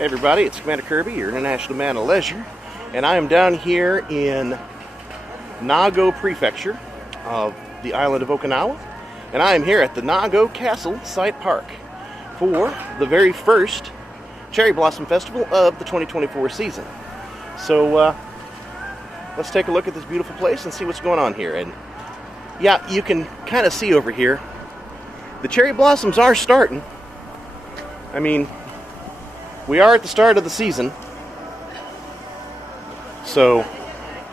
Hey everybody, it's Commander Kirby, your International Man of Leisure, and I am down here in Nago Prefecture of the island of Okinawa, and I am here at the Nago Castle Site Park for the very first Cherry Blossom Festival of the 2024 season. So let's take a look at this beautiful place and see what's going on here. And yeah, you can kind of see over here, the cherry blossoms are starting. I mean, we are at the start of the season, so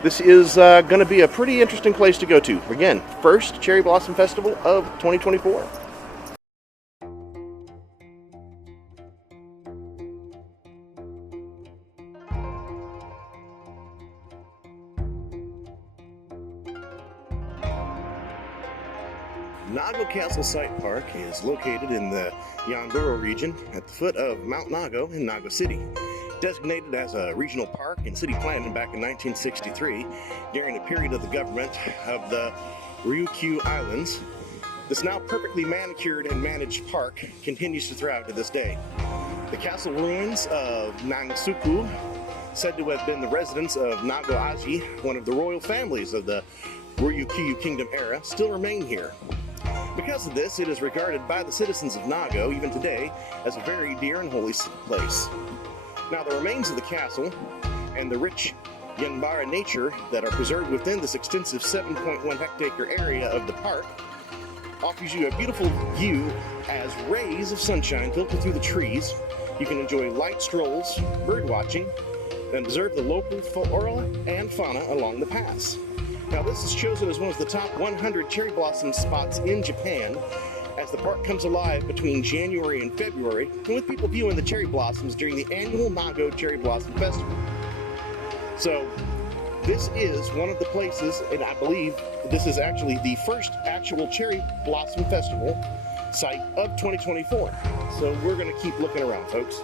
this is going to be a pretty interesting place to go to. Again, first Cherry Blossom Festival of 2024. Nago Castle Site Park is located in the Yandoro region at the foot of Mount Nago in Nago City. Designated as a regional park and city planning back in 1963 during a period of the government of the Ryukyu Islands, this now perfectly manicured and managed park continues to thrive to this day. The castle ruins of Nangsuku, said to have been the residence of Nago Aji, one of the royal families of the Ryukyu Kingdom era, still remain here. Because of this, it is regarded by the citizens of Nago, even today, as a very dear and holy place. Now, the remains of the castle and the rich Yanbara nature that are preserved within this extensive 7.1 hectare area of the park offers you a beautiful view as rays of sunshine filter through the trees. You can enjoy light strolls, bird watching, and observe the local flora and fauna along the paths. Now, this is chosen as one of the top 100 cherry blossom spots in Japan, as the park comes alive between January and February, and with people viewing the cherry blossoms during the annual Nago Cherry Blossom Festival. So, this is one of the places, and I believe this is actually the first actual Cherry Blossom Festival site of 2024. So, we're going to keep looking around, folks.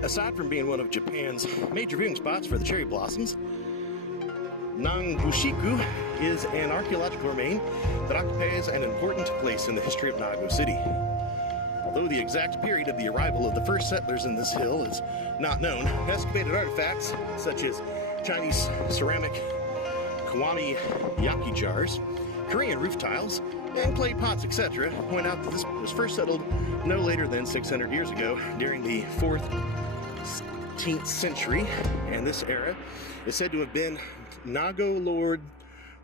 Aside from being one of Japan's major viewing spots for the cherry blossoms, Nangushiku is an archaeological remain that occupies an important place in the history of Nago City. Although the exact period of the arrival of the first settlers in this hill is not known, excavated artifacts such as Chinese ceramic Kiwami yaki jars, Korean roof tiles, and clay pots, etc., point out that this was first settled no later than 600 years ago during the 14th century, and this era is said to have been Nago Lord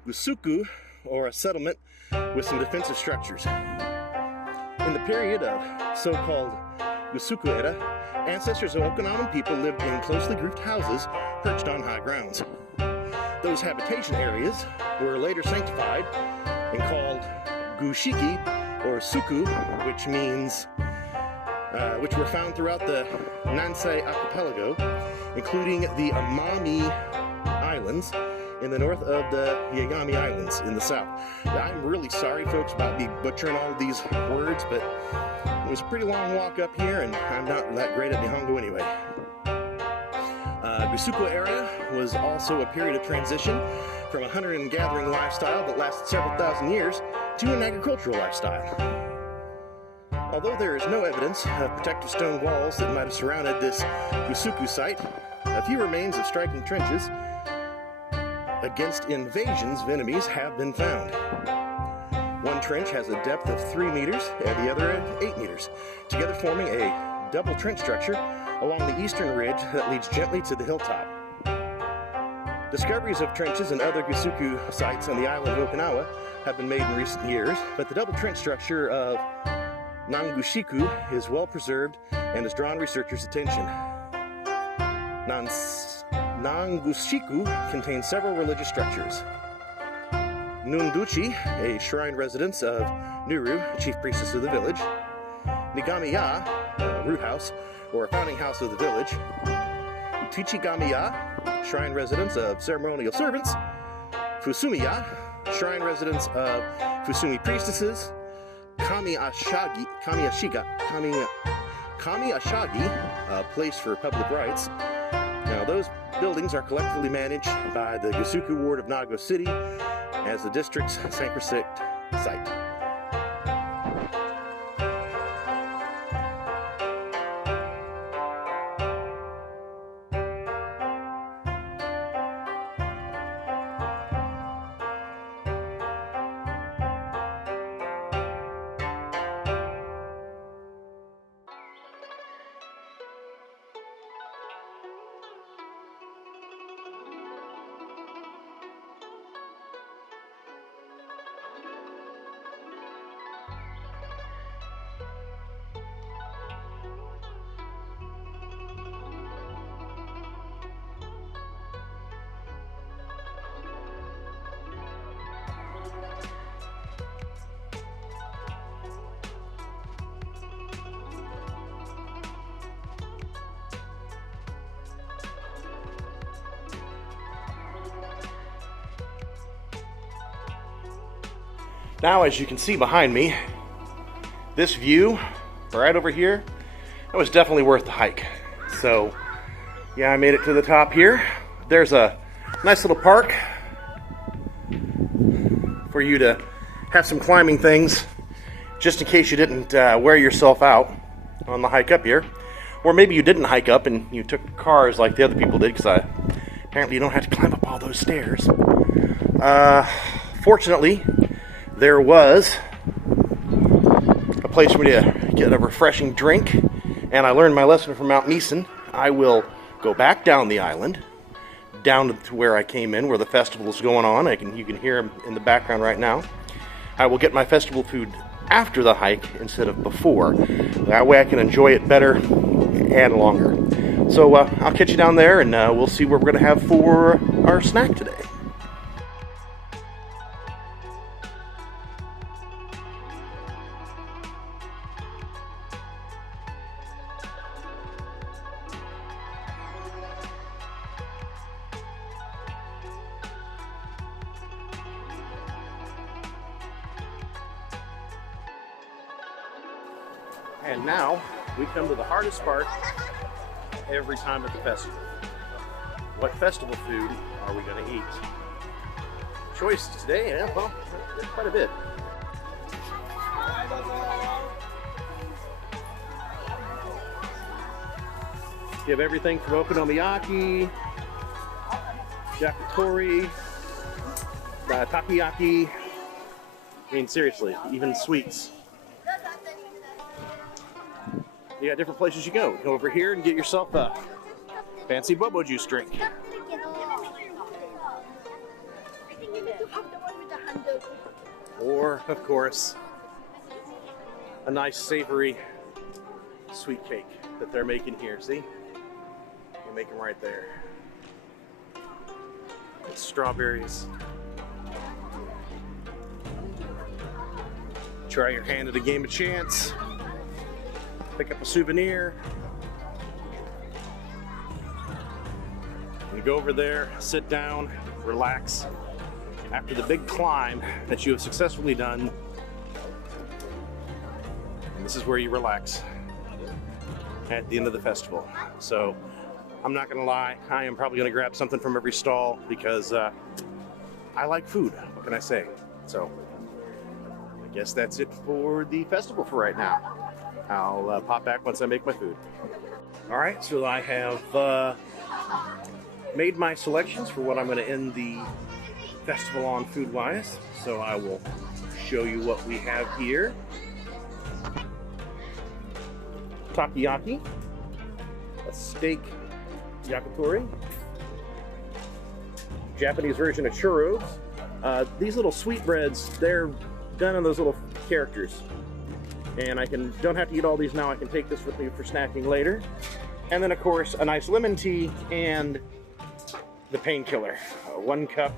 Gusuku, or a settlement with some defensive structures. In the period of so-called Gusuku era, ancestors of Okinawan people lived in closely grouped houses perched on high grounds. Those habitation areas were later sanctified and called Gushiki, or Suku, which means which were found throughout the Nansei archipelago, including the Amami Islands in the north of the Yagami Islands in the south. Now, I'm really sorry, folks, about me butchering all of these words, but it was a pretty long walk up here, and I'm not that great at Nihongo anyway. Gusuku area was also a period of transition from a hunter and gathering lifestyle that lasted several thousand years to an agricultural lifestyle. Although there is no evidence of protective stone walls that might have surrounded this Gusuku site, a few remains of striking trenches against invasions of enemies have been found. One trench has a depth of 3 meters and the other at 8 meters, together forming a double trench structure along the eastern ridge that leads gently to the hilltop. Discoveries of trenches and other Gusuku sites on the island of Okinawa have been made in recent years, but the double trench structure of Nangushiku is well preserved and has drawn researchers' attention. Nangushiku contains several religious structures. Nunduchi, a shrine residence of Nuru, chief priestess of the village. Nigamiya, a root house, or a founding house of the village. Tichigamiya, shrine residence of ceremonial servants. Fusumiya, shrine residence of Fusumi priestesses. Kami-ashagi, a place for public rites. Now, those buildings are collectively managed by the Gusuku ward of Nago City as the district's sacrosanct site. Now, as you can see behind me, this view right over here, that was definitely worth the hike. So, yeah, I made it to the top here. There's a nice little park for you to have some climbing things, just in case you didn't wear yourself out on the hike up here. Or maybe you didn't hike up and you took cars like the other people did, because apparently you don't have to climb up all those stairs. Fortunately, there was a place for me to get a refreshing drink, and I learned my lesson from Mount Neeson. I will go back down the island, down to where I came in, where the festival is going on. You can hear them in the background right now. I will get my festival food after the hike instead of before. That way I can enjoy it better and longer. So I'll catch you down there, and we'll see what we're going to have for our snack today. And now we come to the hardest part every time at the festival. What festival food are we going to eat? Choices today, yeah, well, there's quite a bit. You have everything from okonomiyaki, yakitori, takoyaki. I mean, seriously, even sweets. You got different places you go. Go over here and get yourself a fancy bobo juice drink. Or, of course, a nice savory sweet cake that they're making here. See? They make them right there. With strawberries. Try your hand at a game of chance. Pick up a souvenir. You go over there, sit down, relax. After the big climb that you have successfully done, and this is where you relax at the end of the festival. So I'm not gonna lie, I am probably gonna grab something from every stall because I like food. What can I say? So I guess that's it for the festival for right now. I'll pop back once I make my food. All right, so I have made my selections for what I'm going to end the festival on food-wise. So I will show you what we have here. Takoyaki, a steak yakitori, Japanese version of churros. These little sweetbreads, they're done on those little characters. And I don't have to eat all these now. I can take this with me for snacking later. And then, of course, a nice lemon tea and the painkiller, 1 cup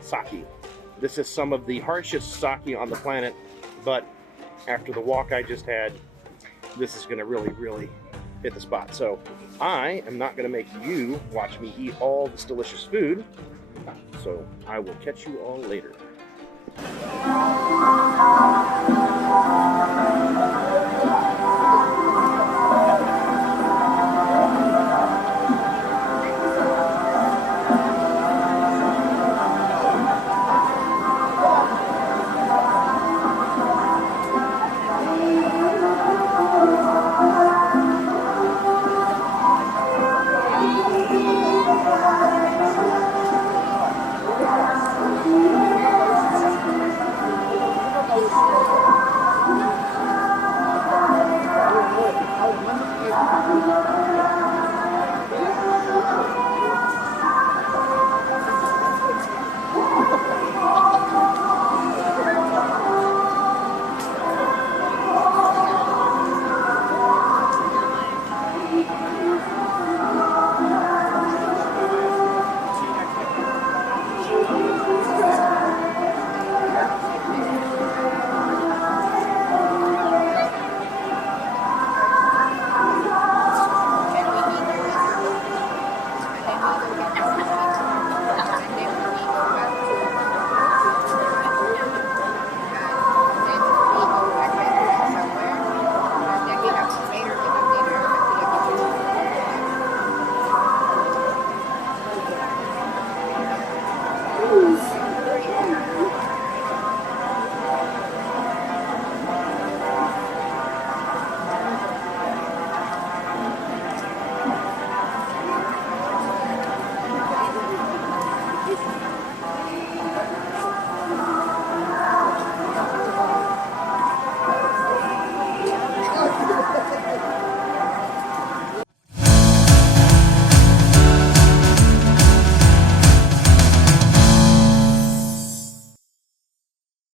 sake. This is some of the harshest sake on the planet, but after the walk I just had, this is going to really, really hit the spot. So I am not going to make you watch me eat all this delicious food. So I will catch you all later.